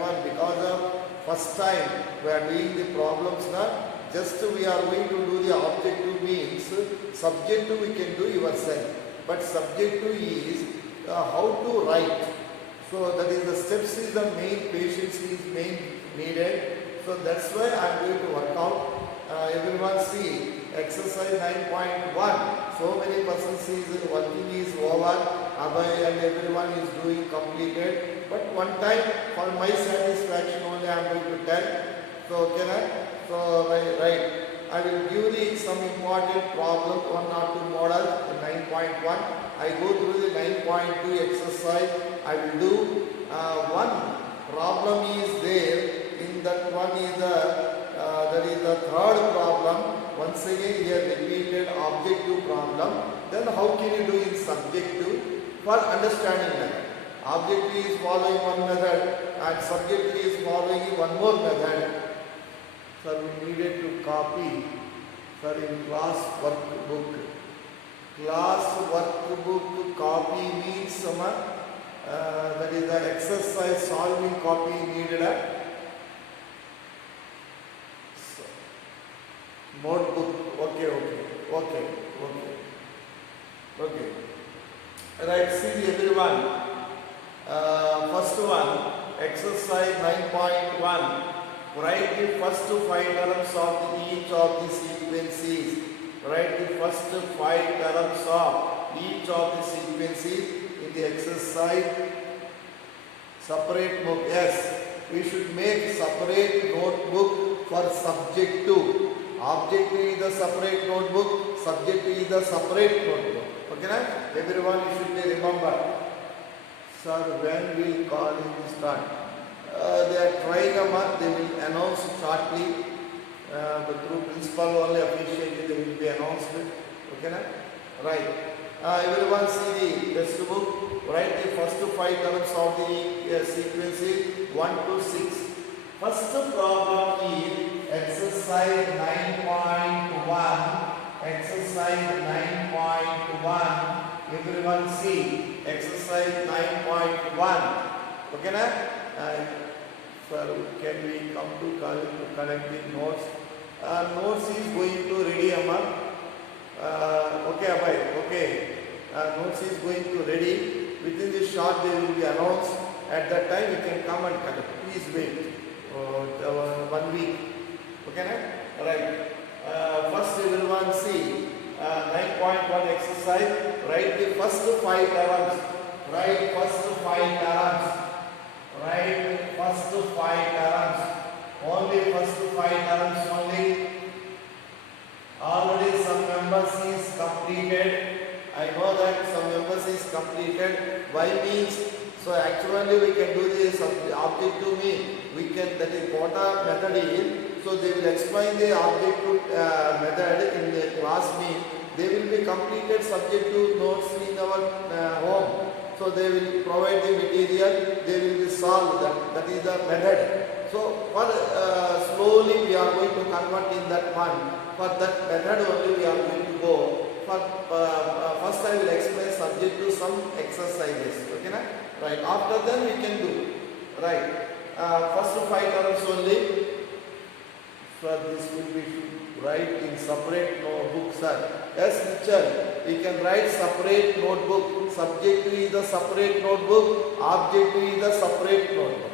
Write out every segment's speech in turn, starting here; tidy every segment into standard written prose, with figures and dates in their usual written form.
one because of first time we are doing the problems now. Just we are going to do the objective means subjective we can do yourself, but subjective is how to write. So that is the steps is the main, patience is main needed. So that's why I am going to work out. Everyone see exercise 9.1. So many persons is working is over. Abhay and everyone is doing completed. But one time for my satisfaction only I am going to tell. So can I? So right. I will give the some important problems, 1 or 2 models in 9.1. I go through the 9.2 exercise. I will do one problem is there. In that one is the that is the third problem. Once again here repeated objective problem. Then how can you do in subjective for understanding that? Objective is following one method and subjective is following one more method. Sir, we needed to copy, sir, in class workbook. Class workbook copy means that is the exercise solving copy needed at notebook. Okay. Right, see everyone. First one, exercise 9.1. Write the first 5 terms of each of the sequences. Write the first 5 terms of each of the sequences in the exercise. Separate book. Yes, we should make separate notebook for subjective. Objective is the separate notebook. Subjective is the separate notebook. Okay, na? Everyone you should be remember. Sir, when will calling start? They are trying a month. They will announce shortly. But through principal only officially they will be announced. Okay, na? Right. Everyone see the textbook. Write the first 5 terms of the sequences 1 to 6. First problem is exercise 9.1. Exercise 9.1. Everyone see exercise 9.1. Okay, na? Sir, can we come to collect the notes? Notes is going to ready, Amma. Okay, Abhay. Okay. Notes is going to ready. Within this short they will be announced. At that time you can come and collect. Please wait. 1 week. Okay, na? Right. First everyone see 9.1 exercise. Write the first 5 terms. Write first 5 terms. Write first 5 terms. Only first 5 terms only. Already some members is completed. I know that some members is completed. Why means? So actually we can do this objective mean. We can, that is quota method is. So they will explain the objective method in the class mean. They will be completed subject to notes in our home. So they will provide the material. They will be solved. That is the method. So for slowly we are going to convert in that one. For that method only we are going to go. First I will explain subject to some exercises. Okay, na? Right. After then we can do. Right. First 5 terms only. So this will be write in separate notebook, sir. Yes, teacher. We can write separate notebook. Subject is the separate notebook. Object is the separate notebook.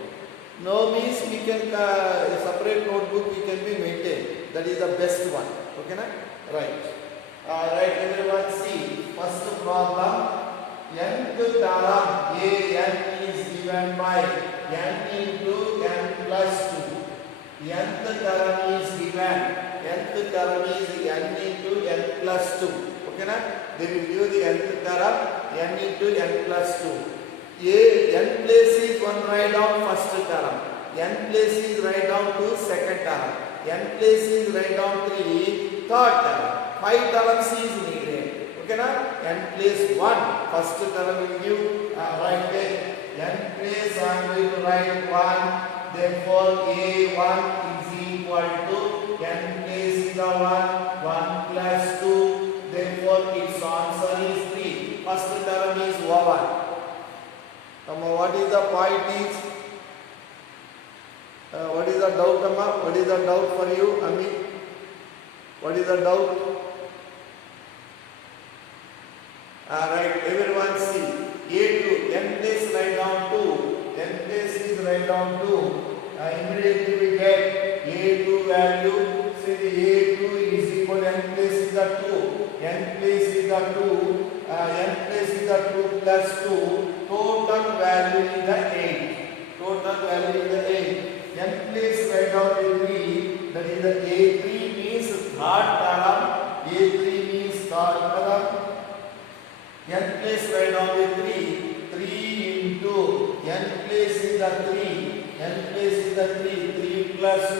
No means we can separate notebook we can be maintained. That is the best one. Okay, na? Right. Right, everyone see. First problem. Nth term A n is given by n into n plus 2. Nth term is given. Nth term is n into n plus 2. Okay, na? They will give the nth term n into n plus 2. N place is 1 write down first term. N place is write down 2 second term. N place is write down 3 third term. 5 terms is needed. Okay, na? N place 1 first term will give right there. N place I am going to write 1. Therefore A1 is equal to n place is the 1 plus 2. Therefore its answer is 3. First term is over. What is the point is the doubt, Amma? What is the doubt for you, Ami? What is the doubt? Right, everyone see. A2, n place write down 2. N place is write down 2. Immediately we get A2 value. See the A2 is equal to n place is the 2. N place is the 2. N place is the 2 plus 2. Total value is the 8. Total value is the 8. N place write down the 3. That is the A3 means third term. A3 means third term. N place write down the 3. 3 into n place is the 3. N place is the 3. 3 plus 2.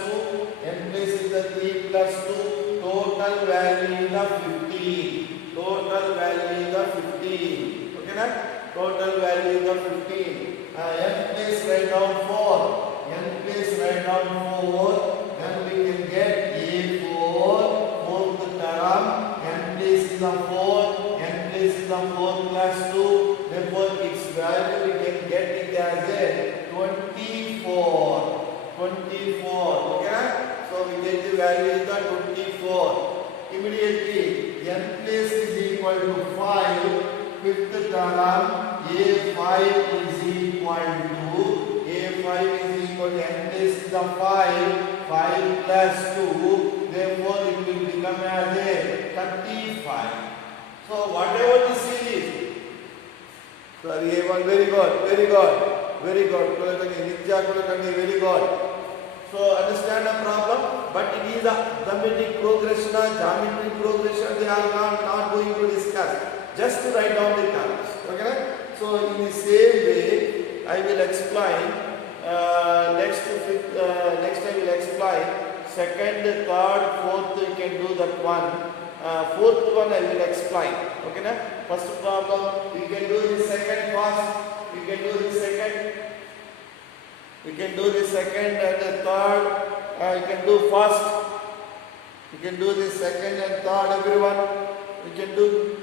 N place is the 3 plus 2. Total value is the 15. Total value is the 15. Okay, na? Total value is the 15. N place write down 4. N place write down 4. Then we can get A4. Fourth term. N place is the 4. N place is the 4 plus 2. Therefore, its value we can get it as a 24. 24. Okay? So we get the value is the 24. Immediately, n place is equal to 5. Fifth term, A5 is equal to n place is the 5. 5 plus 2. Therefore, it will become as a 35. So whatever this is. Sorry, A1, very good, very good. Very good. Very good. So understand the problem, but it is a arithmetic progression, a geometry progression. They are not going to discuss. Just to write down the terms. Okay? So in the same way, I will explain. Next I will explain. Second, third, fourth. You can do that one. Fourth one I will explain. Okay? Na? First problem. We can do the second first. We can do the second. We can do the second and the third. You can do first. You can do the second and third, everyone. You can do.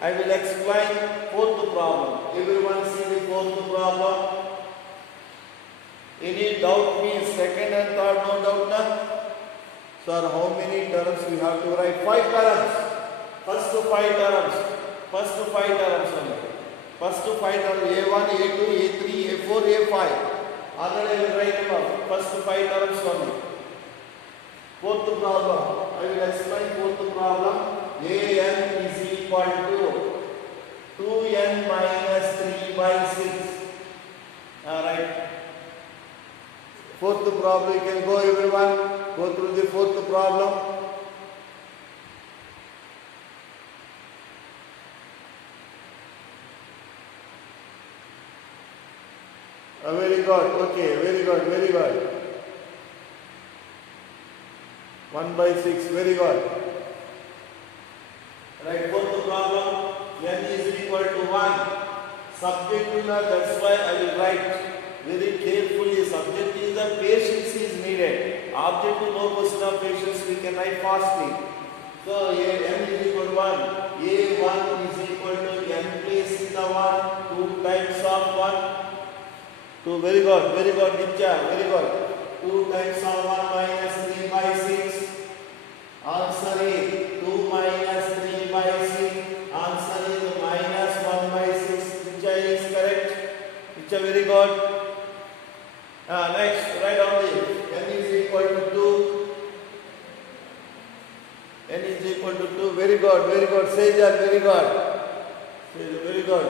I will explain fourth problem. Everyone see the fourth problem. Any doubt means second and third, no doubt, na? Sir, how many terms we have to write? 5 terms. First to 5 terms. First to 5 terms only. First to 5 terms. A1, A2, A3, A4, A5. Already I will write about first 5 terms only. Fourth problem. I will explain fourth problem. An is equal to 2n minus 3 by 6. Alright. Fourth problem. You can go, everyone. Go through the fourth problem. Very good. Okay, very good, very good. 1 by 6, very good. Right, fourth problem. N is equal to 1. Subject to the, that's why I will write very carefully. Subject is the patience is needed. Object to no question of patience, we can write fastly. So, N is equal to 1. A1 is equal to N place is the 1. 2 times of 1. 2, very good, Nitya, very good. 2 times of 1 minus 3 by 6. Answer is 2 minus 3 by 6. Answer is minus 1 by 6. Nitya is correct. Nitya, very good. Next, write down the n is equal to 2. N is equal to 2. Very good. Say that, very good. Very good.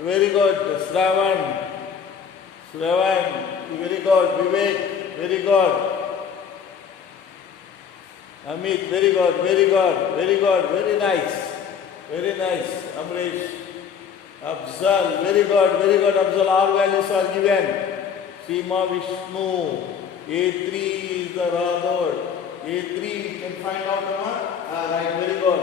Very good. Shravan, very good. Vivek, very good. Amit, very good. Very nice. Amrish, Afzal, very good. Afzal, all values are given. Seema Vishnu, A3 is the Radhod. A3, you can find out, right, very good.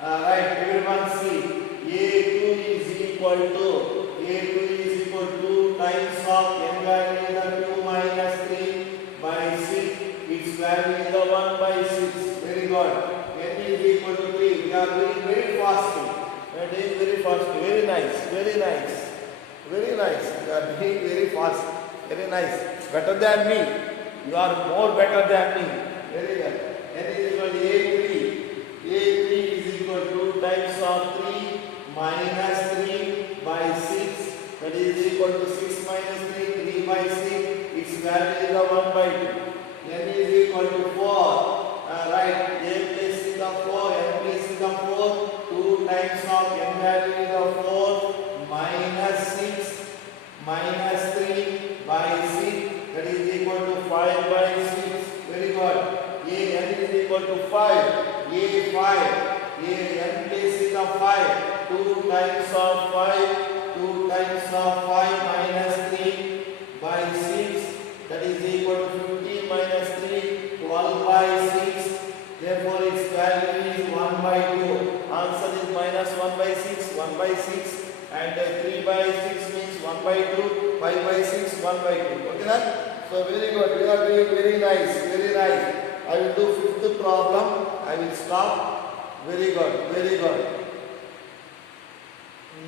Right, everyone see. A2 is equal to times of n value is 2 minus 3 by 6. Its value is the 1 by 6. Very good. N is equal to 3. We are doing very fastly. But is very fast. Very nice. Very nice. Very nice. You are doing very fast. Very nice. Better than me. You are more better than me. Very good. N is equal to A3. A3 is equal to 2 times of 3 minus 3 by 6. That is equal to 6 minus 3. 3 by 6. Its value is the 1 by 2. N is equal to 4. Right. A place is the 4. N place is the 4. 2 times of N value is the 4 minus 6 minus 3 by 6. That is equal to 5 by 6. Very good. A N is equal to 5. A 5. A N place is the 5. 2 times of 5. 2 times of 5 minus 3 by 6. That is equal to 15 minus 3. 12 by 6. Therefore its value is 1 by 2. Answer is minus 1 by 6. 1 by 6. And 3 by 6 means 1 by 2. 5 by 6. 1 by 2. Okay, na? So very good. We are doing very nice. Very nice. I will do fifth problem. I will stop. Very good. Very good.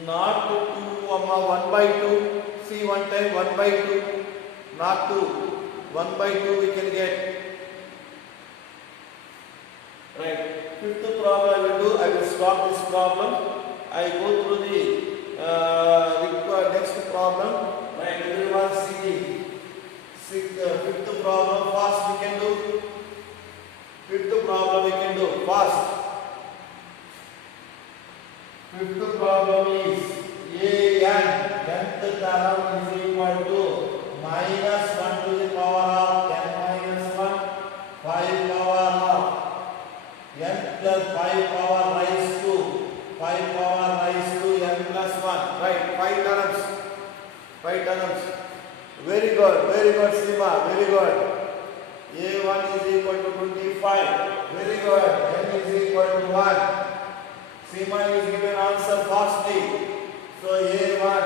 Not 2, 1 by 2. See one time 1 by 2. Not 2. 1 by 2 we can get. Right. Fifth problem I will do. I will stop this problem. I go through the next problem. Right. Everyone see. Fifth problem fast we can do. Fifth problem we can do fast. Fifth problem is an nth term is equal to minus 1 to the power of n minus 1 5 power of n plus 5 power raised to 5 power raised to n plus 1. Right, 5 terms. 5 terms. Very good, Sima, very good. A1 is equal to 25. Very good. N is equal to 1. Sima is given answer fastly. So A1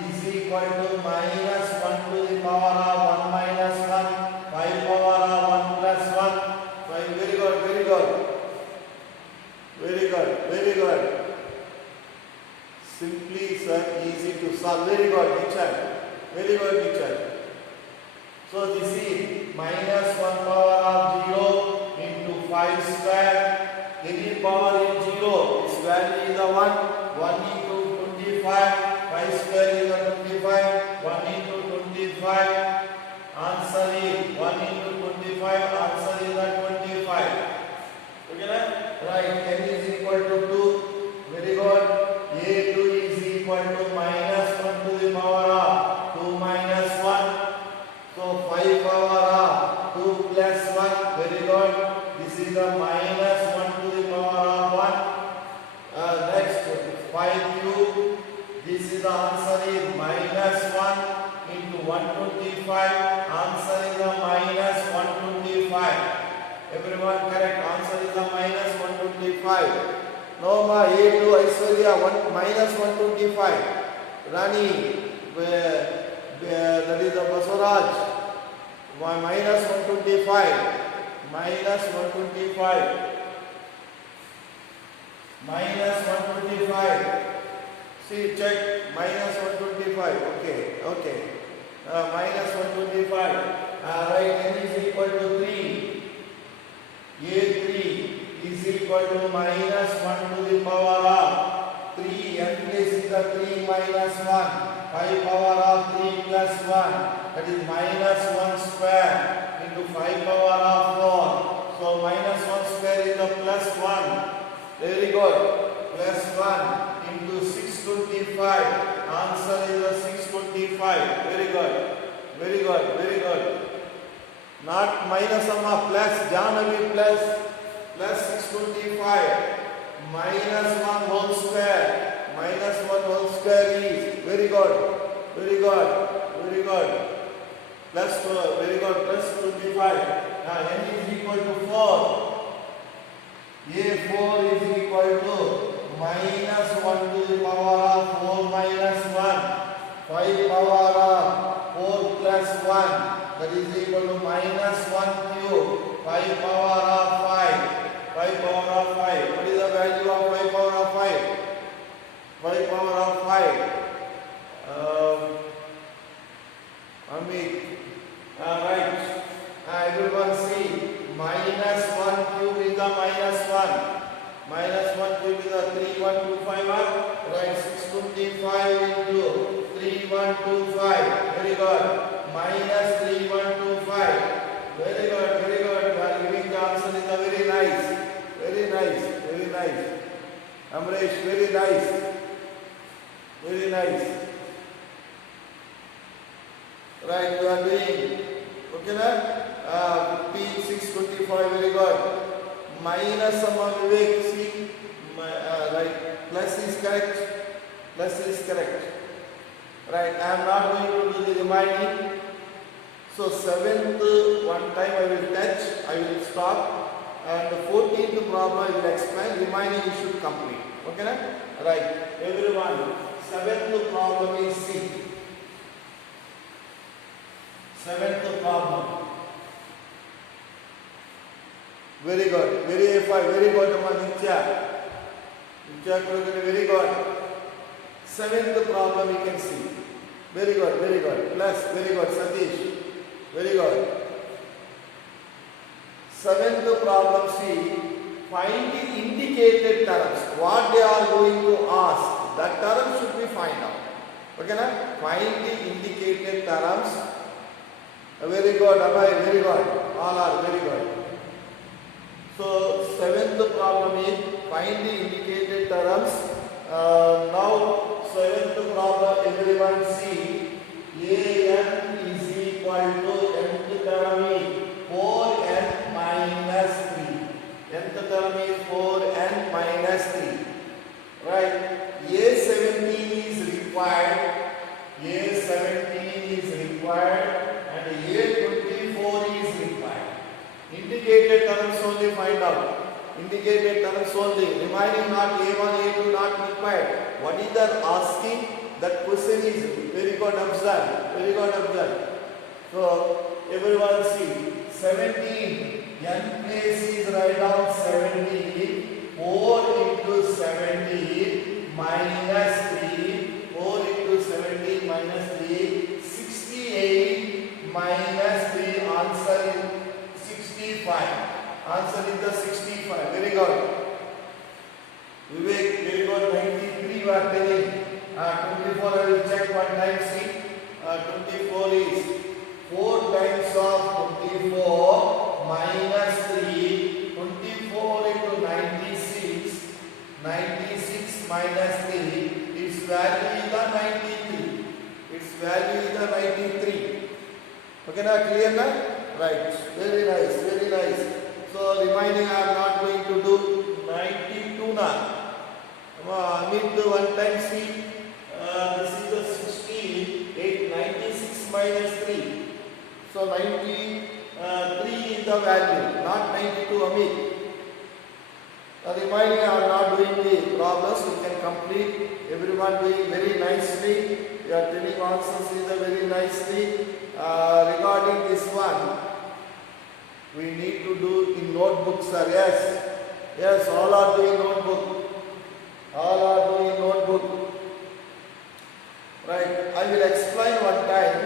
is equal to minus 1 to the power of 1 minus 1, 5 power of 1 plus 1. So very good, very good. Very good, very good. Simply, sir, easy to solve. Very good, teacher. Very good, teacher. So this is minus 1 power of 0 into 5 square. Any power is 0. Its value is the 1. 1 into 25. 5 square is the 25. 1 into 25. Answer is 1 into 25. Answer is the 25. Okay, na? Right. N is equal to 2. Very good. A2 is equal to minus 1 to the power of 2 minus 1. So 5 power of 2 plus 1. Very good. This is the minus 1 to the power of 1. Next 5 cube. This is the answer is minus 1 into 125. Answer is the minus 125. Everyone correct. Answer is the minus 125. No ma A2 Aishwarya minus 125. Rani that is the Baswaraj minus 125. Minus 125. Minus 125. See, check. Minus 125. Okay. Okay. Minus 125. Right. N is equal to 3. A3 is equal to minus 1 to the power of 3. N place is the 3 minus 1. 5 power of 3 plus 1. That is minus 1 square into 5 power of 4. So minus 1 square is the plus 1. Very good. Plus 1 into 625. Answer is the 625. Very good. Very good. Very good. Not minus amma plus. Janavi plus. Plus 625. Minus 1 whole square. Minus 1 whole square is. Very good. Very good. Very good. Plus 12. Very good. Plus 25. Now n is equal to 4. A4 is equal to minus 1 to the power of 4 minus 1. 5 power of 4 plus 1. That is equal to minus 1 cube. 5 power of 5. 5 power of 5. What is the value of 5 power of 5? 3125 are right. 625 into 3125. Very good. Minus 3125. Very good. Very good. You are giving the answer in the very nice. Very nice. Very nice. Amresh, very nice. Very nice. Right, you are doing. Okay, na? 625. Very good. Minus some Vivek. See, right. Plus is correct. Plus is correct. Right. I am not going to do the remaining. So 7th one time I will touch. I will stop. And the 14th problem I will explain. Remaining you should complete. Okay, na? Right. Everyone. 7th problem is C. 7th problem. Very good. Very very good, Nitya. Nitya, very good. 7th problem you can see. Very good, very good. Plus, very good, Satish. Very good. 7th problem, see. Find the indicated terms. What they are going to ask, that term should be find out. Okay, na? Find the indicated terms. Very good, Abhay, very good. All are very good. So 7th problem is find the indicated terms. Now 7th problem, everyone see. An is equal to nth term is 4n minus 3. Nth term is 4n minus 3. Right. A17 is required. A17 is required. And A24 is required. Indicated terms only find out. Indicated terms only. Remaining not A1, A2 not required. What is that asking? That question is very good observed. Very good observed. So everyone see 17. N place is write down 17. 4 into 17 minus 3. 4 into 17 minus 3. 68 minus 3. Answer is 65. Answer is the 65. Very good. Vivek, very good. 93 you are telling. 24 I will check one time. See. 24 is 4 times of 24 minus 3. 24 into 96. 96 minus 3. Its value is the 93. Its value is the 93. Okay, now clear na? Right. Very nice. Very nice. So remaining I am not going to do 92 now. Need to one time see. This is the 68. 96 minus 3. So 93 is the value, not 92 Amit. Remaining I am not doing the problems. You can complete. Everyone doing very nicely. You are telling answers is very nicely. Regarding this one, we need to do in notebook, sir. Yes. Yes, all are doing notebook. All are doing notebook. Right. I will explain one time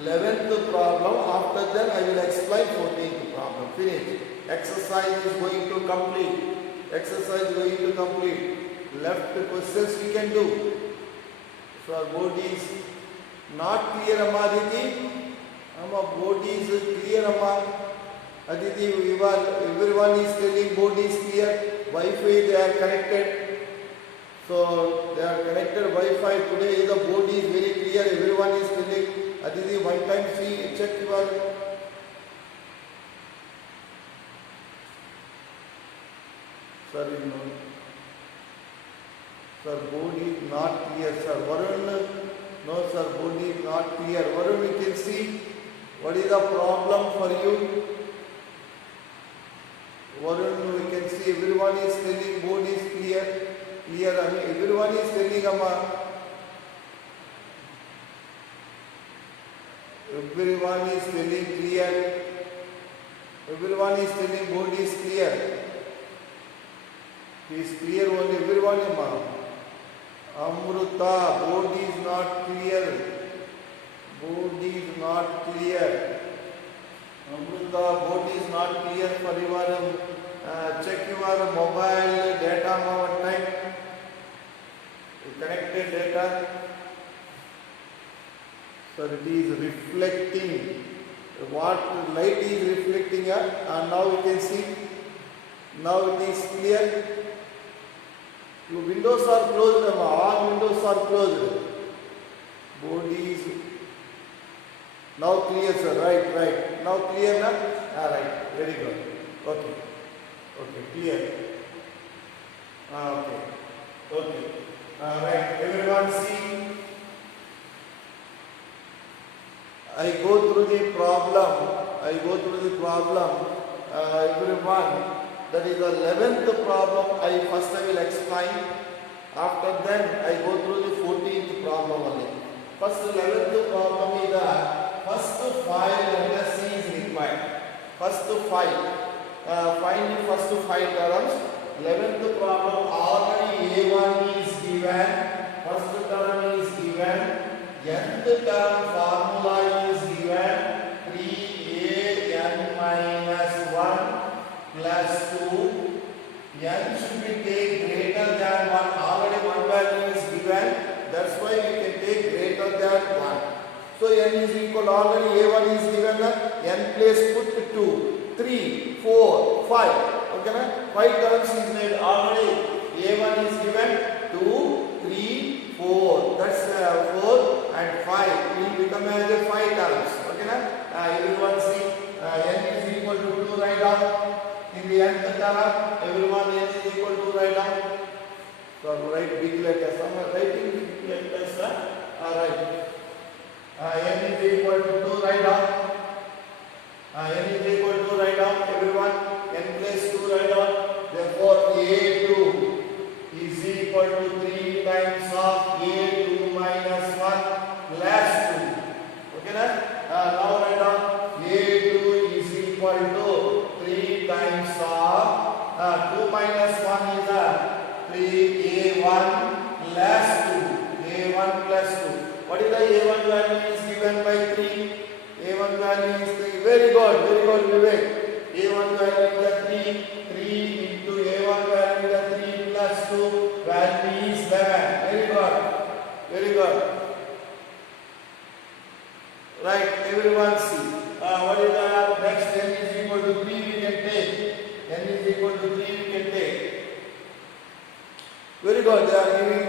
11th problem. After that, I will explain 14th problem. Finish. Exercise is going to complete. Exercise is going to complete. Left questions we can do. So our board is not clear, Amma Aditi. Amma board is clear, Amma Aditi. Everyone is telling board is clear. Wi-Fi they are connected. So they are connected Wi-Fi today. The board is very clear. Everyone is telling. Aditi, one time see, check your. Sir, sir, board is not clear, sir. Varun, no, sir, board is not clear. Varun, you can see what is the problem for you. Varun, we can see everyone is telling board is clear. Clear, I mean, everyone is telling Amma. Everyone is telling clear. Everyone is telling board is clear. It is clear only. Everyone, Amma. Amruta, board is not clear. Board is not clear. Amruta, board is not clear for your check your mobile data one time. beta? So it is reflecting. What light is reflecting here, and now we can see. Now it is clear. The windows are closed. All windows are closed. Body is now clear, sir. Right. Now clear, na? Right. Very good. Okay. Clear. Okay. Right. Everyone see. I go through the problem. Everyone. That is the 11th problem. First I will explain. After then I go through the 14th problem only. First 11th problem is the first 5 letters is required. First 5. Find the first 5 terms. 11th problem already A1 is given. First term is given. Nth term formula is given. 3an minus 1 plus 2. N should be take greater than 1. Already one value is given. That's why we can take greater than 1. So n is equal, already a1 is given, n place put 2, 3, 4, 5. Okay, na? 5 terms is made already. a1 is given 2, 3, 4. That's 4 and 5. It will become as a 5 terms. Okay, na? Everyone see n is equal to 2 right down. In the nth term, everyone n is equal to write down. So write big letters. Some are writing big letters. Alright. N is equal to 2 write down. N is equal to write down. Everyone n plus 2 write down. Therefore a2 is equal to 3 times of a2 minus 1 plus 2. Okay, na? Now write down a2 is equal to 3 times of 2 minus 1 is 3a1 plus 2. a1 plus 2. What is the a1 value is given by 3? a1 value is 3. Very good, Vivek. a1 value is 3. 3 into a1 value is 3 plus 2. Value is 11. Very good. Right, everyone see. What is the next? N is equal to 3 we can take. N is equal to 3 we can take. Very good, they are giving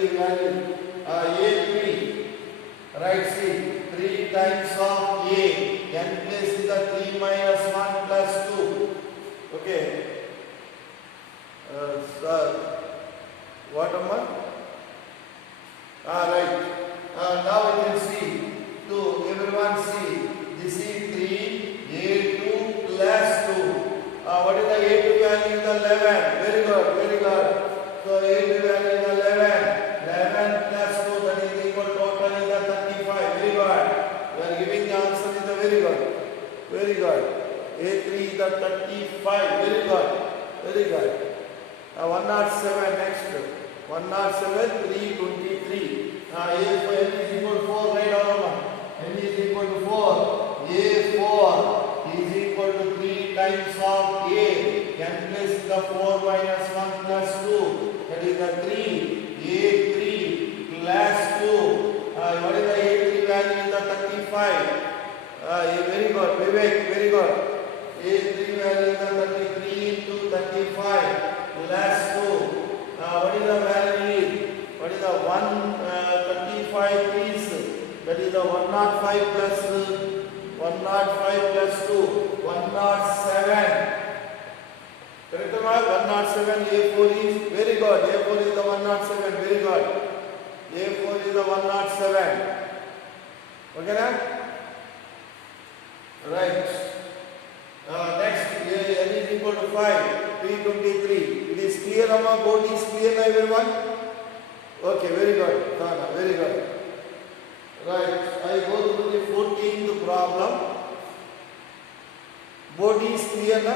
the value. A3. Right, see. 3 times of A. N place is the 3 minus 1 plus 2. Okay. Sir. What amount? Right. Now we can see. Everyone see. This is 3 a2 plus 2. What is the a2 value? The 11. Very good. So a2 value is 11. 11 plus 2, that is equal total is the 35. Very good. We are giving the answer is the very good. A3 is the 35. Very good. 107 next. 107 323. N is equal to 4 right down. N is equal to 4. A4 is equal to 3 times of A. N plus the 4 minus 1 plus 2. That is the 3. A3 plus 2. What is the A3 value? Is the 35. Very good, Vivek. A3 value is the 33 into 35 plus 2. What is the value? What is the 135 is? That is the 105 plus 2. 107. Correct, 107. A4 is very good. A4 is the 107. Very good. A4 is the 107. Okay, na? Right. Next, n is equal to 5. 323. It is clear, Amma? Board is clear, everyone? Okay, very good. Very good. Right. I go to the 14th problem. Board is clear, na?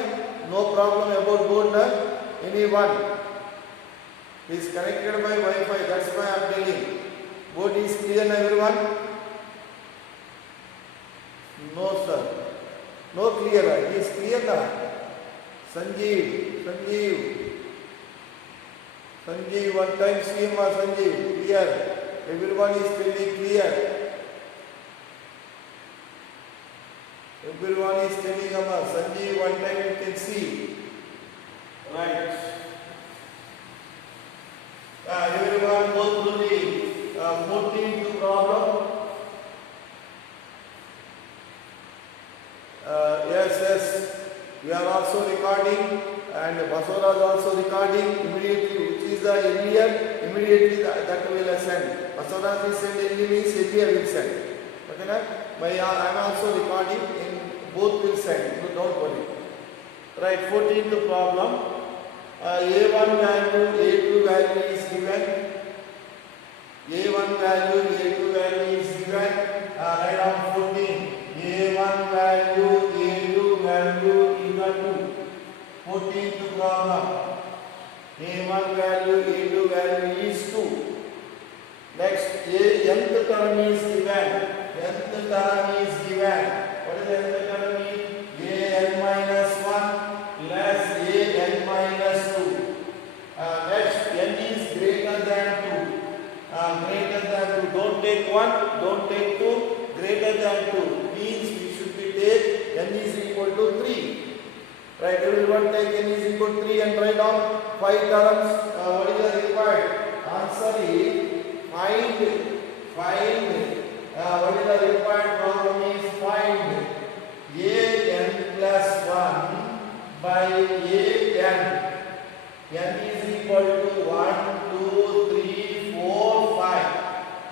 No problem about board, na? Anyone? Is connected by Wi-Fi. That's why I am telling. Board is clear, na, everyone? No, sir. No clear. It is clear, na? Sanjeev. Sanjeev, one time see him, Sanjeev, clear. Everyone is telling clear. Everyone is telling Amma, Sanjeev, one time you can see. Right. Everyone go through the 14th problem. Yes. We are also recording, and Basora is also recording immediately, which is the earlier, immediately that will send. Basora will send early means earlier will send. Okay, na? I am also recording, in both will send, so don't worry. Right, 14th problem. A1 value, A2 value is given. A1 value, A2 value is given. Write down 14. A1 value, A2 value equal to 14th problem. A1 value, A2 value is 2. Next, nth term is given. Nth term is given. What is the nth term? An minus 1 less an minus 2. Next, n is greater than 2. Greater than 2. Don't take 1, don't take 2. Greater than 2 means we should be take n is equal to 3. Right, everyone take n is equal to 3 and write down 5 terms. What is the required? Answer is find. What is the required problem is find an plus 1 by an. N is equal to 1, 2, 3, 4, 5.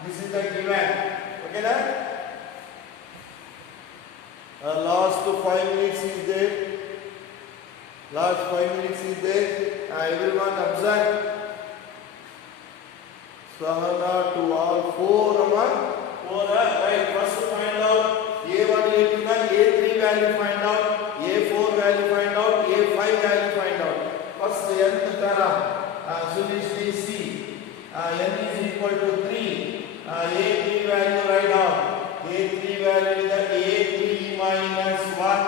This is the given. Okay, na? Last 5 minutes is there. Last 5 minutes is there. Everyone observe. Sahana to all 4 among 4. Right. First find out A1, A2, A3 value find out, A4 value find out, A5 value find out. First nth term. Solution is C. N is equal to 3. A3 value write down. A3 value is the A3 minus 1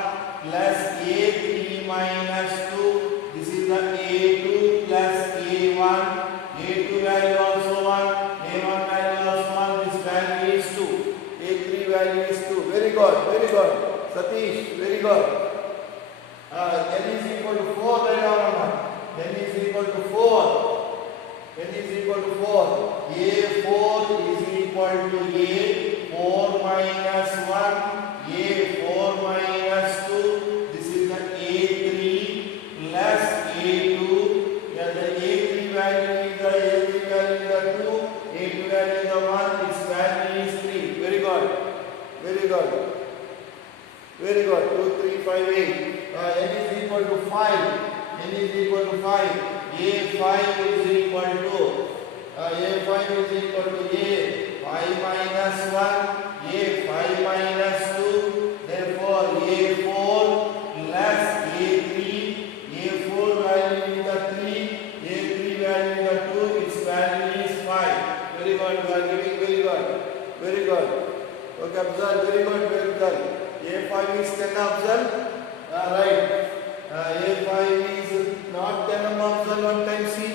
plus A3 minus 2. This is the A2 plus A1. A2 value also 1. A1 value also 1. This value is 2. A3 value is 2. Very good. Satish, very good. N is equal to 4 right now. N is equal to 4. N is equal to 4. A4 is equal to A4 minus 1. A4 minus 2. This is the A3 plus A2. Yeah, the A3 value is the 2. A2 value is the 1. Its value is 3. Very good. 2, 3, 5, 8. N is equal to 5. N is equal to 5. A5 is equal to A5 is equal to A5 minus 1. A5 minus 2. Therefore A4 plus A3. A4 value is the 3. A3 value is the 2. Its value is 5. Very good. We are giving very good. Okay, observe. Very good. A5 is 10 observe. Right. A5 is not 10 observe. One time see.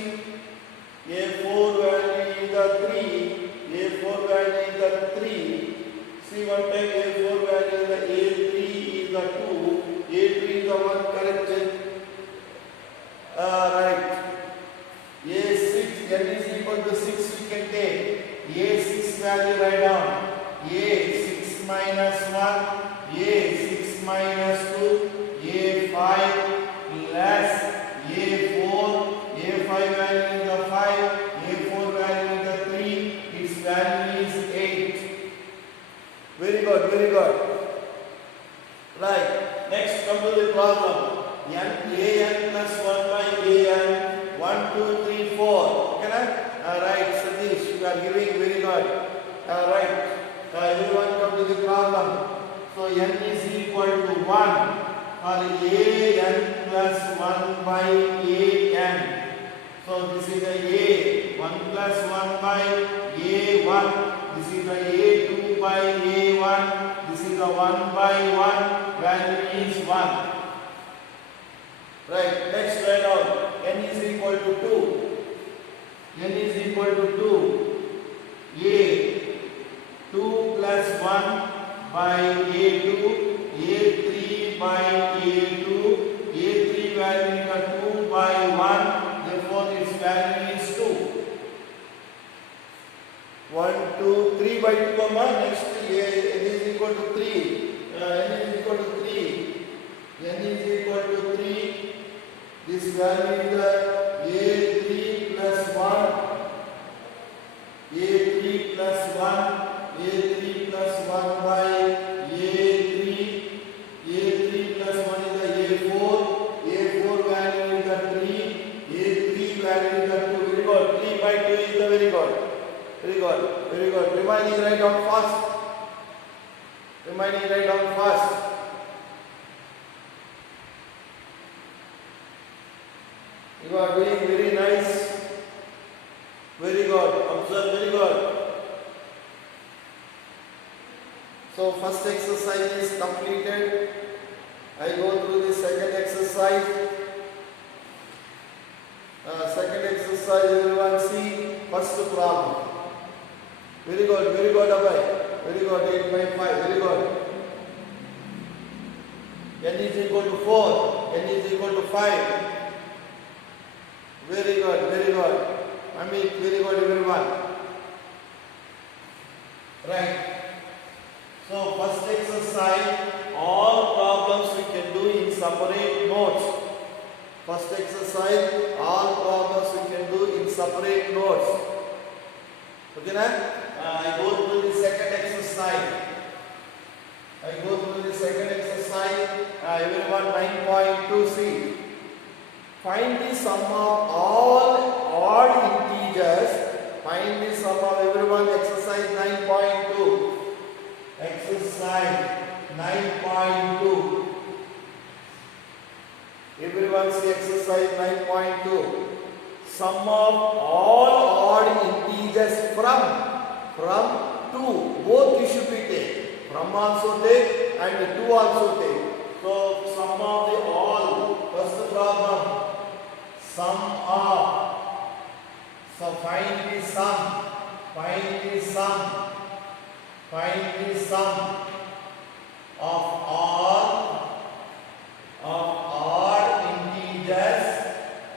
A4 value is the 3. A4 value is the 3. See one time A4 value is the A3 is the 2. A3 is the 1 correct. Right. A6 n is equal to 6 we can take. A6 value write down. A6 minus 1. A6 minus 2. A5 plus A4. A5 value is the 5. A4 value is the 3. Its value is 8. Very good. Right. Next come to the problem. An plus 1 by An. 1, 2, 3, 4. Okay, na? Right, Satish, you are giving very good. Right. Everyone come to the problem. So n is equal to 1. An plus 1 by An. So this is the A. 1 plus 1 by A1. This is the A2 by A1. This is the 1 by 1. Value is 1. Right. Next write out. N is equal to 2. to 2. A 2 plus 1 by A2, A3 by A2, A3 value is 2 by 1, therefore its value is 2. 1, 2, 3 by 2, next n is equal to 3. N is equal to 3. N is equal to 3. This value is A3 plus 1. A3 plus 1. A3 plus 1 by A3. A3 plus 1 is the A4. A4 value is the 3. A3 value is the 2. Very good. 3 by 2 is the very good. Very good. Very good. Remaining write down fast. Remaining write down fast. You are doing very nice. Very good. Observe very good. So first exercise is completed. I go through the second exercise. Second exercise, everyone see first problem. Very good, Abhay. Very good, 8 by 5, very good. N is equal to 4, N is equal to 5. Very good, very good. Amit, very good, everyone. Right. So first exercise, all problems we can do in separate notes. First exercise, all problems we can do in separate notes. Okay, na? I go through the second exercise. Everyone 9.2c. Find the sum of all odd integers. Find the sum of everyone. Exercise 9.2. Exercise 9.2. Everyone see exercise 9.2. Sum of all odd integers from 2. Both you should be take. From also take and 2 also take. So sum of the all. First problem. Sum of. So find the sum. Find the sum. Find the sum of